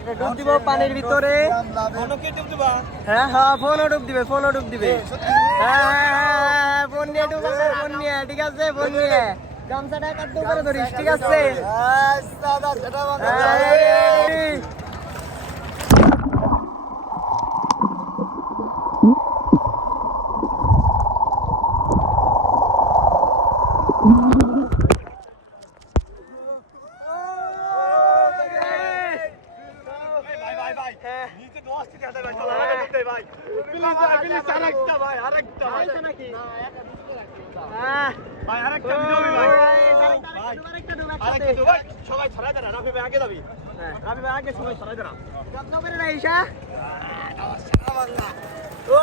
একটা ডুব দিব পানির ভিতরে। হ্যাঁ হ্যাঁ, ফোনও ডুব দিবে, ফোনও ডুব দিবে। হ্যাঁ, ফোন নিয়ে ডুব, ফোন নিয়ে, ঠিক আছে, ফোন নিয়ে গামছাটা কাটতে উপরে ধরিস, ঠিক আছে। সবাই ছড়াই দেনা, রাফি ভাই আগে যাবি। রাফি ভাই আগে, সবাই ছড়াই দেনা। যত্ন করে না ঈশা। ও